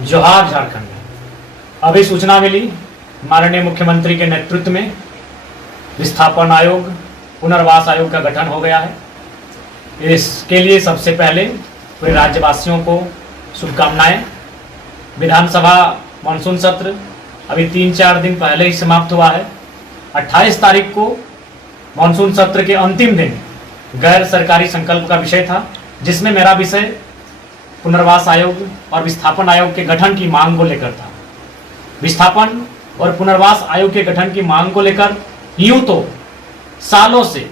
जोहार झारखंड में अभी सूचना मिली माननीय मुख्यमंत्री के नेतृत्व में विस्थापन आयोग पुनर्वास आयोग का गठन हो गया है। इसके लिए सबसे पहले पूरे राज्यवासियों को शुभकामनाएं। विधानसभा मानसून सत्र अभी 3-4 दिन पहले ही समाप्त हुआ है। 28 तारीख को मानसून सत्र के अंतिम दिन गैर सरकारी संकल्प का विषय था, जिसमें मेरा विषय पुनर्वास आयोग और विस्थापन आयोग के गठन की मांग को लेकर था। विस्थापन और पुनर्वास आयोग के गठन की मांग को लेकर यूं तो सालों से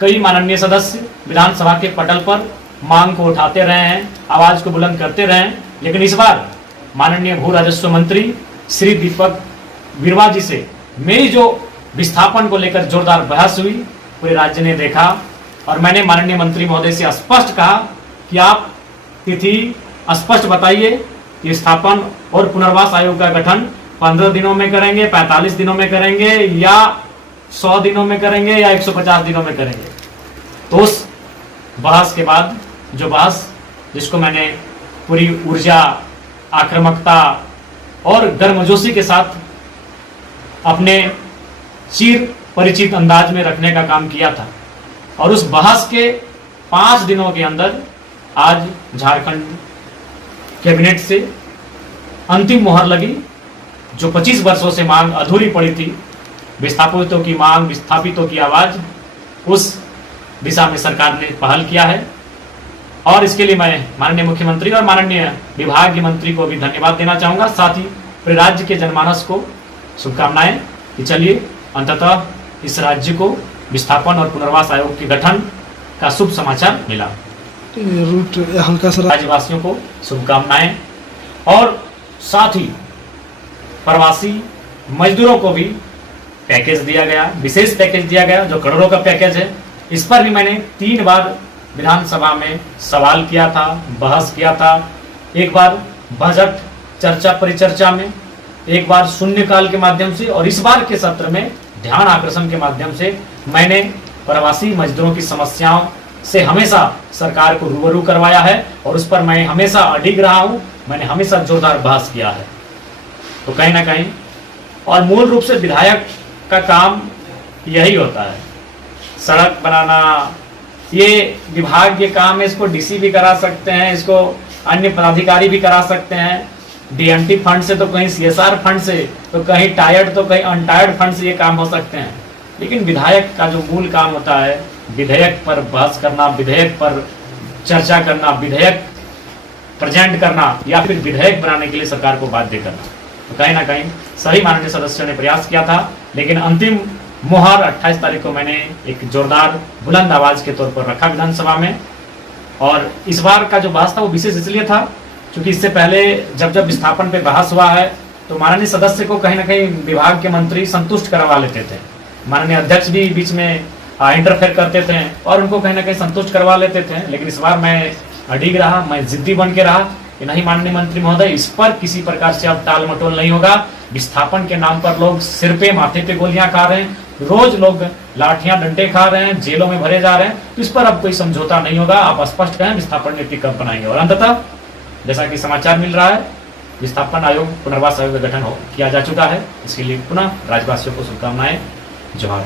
कई माननीय सदस्य विधानसभा के पटल पर मांग को उठाते रहे हैं, आवाज को बुलंद करते रहे हैं, लेकिन इस बार माननीय भू राजस्व मंत्री श्री दीपक बिरुवा जी से मेरी जो विस्थापन को लेकर जोरदार बहस हुई, पूरे राज्य ने देखा और मैंने माननीय मंत्री महोदय से स्पष्ट कहा कि आप तिथि स्पष्ट बताइए कि विस्थापन और पुनर्वास आयोग का गठन 15 दिनों में करेंगे, 45 दिनों में करेंगे या 100 दिनों में करेंगे या 150 दिनों में करेंगे। तो उस बहस के बाद जो बहस जिसको मैंने पूरी ऊर्जा, आक्रामकता और गर्मजोशी के साथ अपने चिर परिचित अंदाज में रखने का काम किया था, और उस बहस के 5 दिनों के अंदर आज झारखंड कैबिनेट से अंतिम मुहर लगी। जो 25 वर्षों से मांग अधूरी पड़ी थी, विस्थापितों की मांग, विस्थापितों की आवाज, उस दिशा में सरकार ने पहल किया है और इसके लिए मैं माननीय मुख्यमंत्री और माननीय विभागीय मंत्री को भी धन्यवाद देना चाहूंगा। साथ ही पूरे राज्य के जनमानस को शुभकामनाएं कि चलिए अंततः इस राज्य को विस्थापन और पुनर्वास आयोग के गठन का शुभ समाचार मिला। रूट हल्का सा राज्यवासियों को शुभकामनाएं और साथ ही प्रवासी मजदूरों को भी पैकेज दिया गया, विशेष पैकेज दिया गया जो करोड़ों का पैकेज है। इस पर भी मैंने 3 बार विधानसभा में सवाल किया था, बहस किया था। एक बार बजट चर्चा परिचर्चा में, एक बार शून्यकाल के माध्यम से, और इस बार के सत्र में ध्यान आकर्षण के माध्यम से मैंने प्रवासी मजदूरों की समस्याओं से हमेशा सरकार को रूबरू करवाया है और उस पर मैं हमेशा अडिग रहा हूं। मैंने हमेशा जोरदार बहस किया है। तो कहीं ना कहीं और मूल रूप से विधायक का काम यही होता है, सड़क बनाना। ये विभाग के काम है, इसको डीसी भी करा सकते हैं, इसको अन्य पदाधिकारी भी करा सकते हैं। डीएमटी फंड से तो कहीं सीएसआर फंड से, तो कहीं टायर्ड तो कहीं अनटायर्ड फंड से ये काम हो सकते हैं। लेकिन विधायक का जो मूल काम होता है, विधेयक पर बहस करना, विधेयक पर चर्चा करना, विधेयक प्रेजेंट करना या फिर विधेयक बनाने के लिए सरकार को बाध्य करना। तो कहीं ना कहीं सभी माननीय सदस्यों ने प्रयास किया था, लेकिन अंतिम मुहर 28 तारीख को मैंने एक जोरदार बुलंद आवाज के तौर पर रखा विधानसभा में। और इस बार का जो बहस था वो विशेष इसलिए था क्योंकि इससे पहले जब विस्थापन पे बहस हुआ है तो माननीय सदस्य को कहीं ना कहीं विभाग के मंत्री संतुष्ट करवा लेते थे, माननीय अध्यक्ष भी बीच में इंटरफेयर करते थे और उनको कहीं ना कहीं संतुष्ट करवा लेते थे। लेकिन इस बार मैं अडिग रहा, मैं जिद्दी बन के रहा कि नहीं माननीय मंत्री महोदय, इस पर किसी प्रकार से अब टाल मटोल नहीं होगा। विस्थापन के नाम पर लोग सिर पे माथे पे गोलियां खा रहे हैं, रोज लोग लाठियां डंडे खा रहे हैं, जेलों में भरे जा रहे हैं, तो इस पर अब कोई समझौता नहीं होगा। आप स्पष्ट कहें विस्थापन नीति कब बनाएंगे। और अंततः जैसा कि समाचार मिल रहा है, विस्थापन आयोग पुनर्वास आयोग का गठन किया जा चुका है। इसके लिए पुनः राज्यवासियों को शुभकामनाएं। जोहार।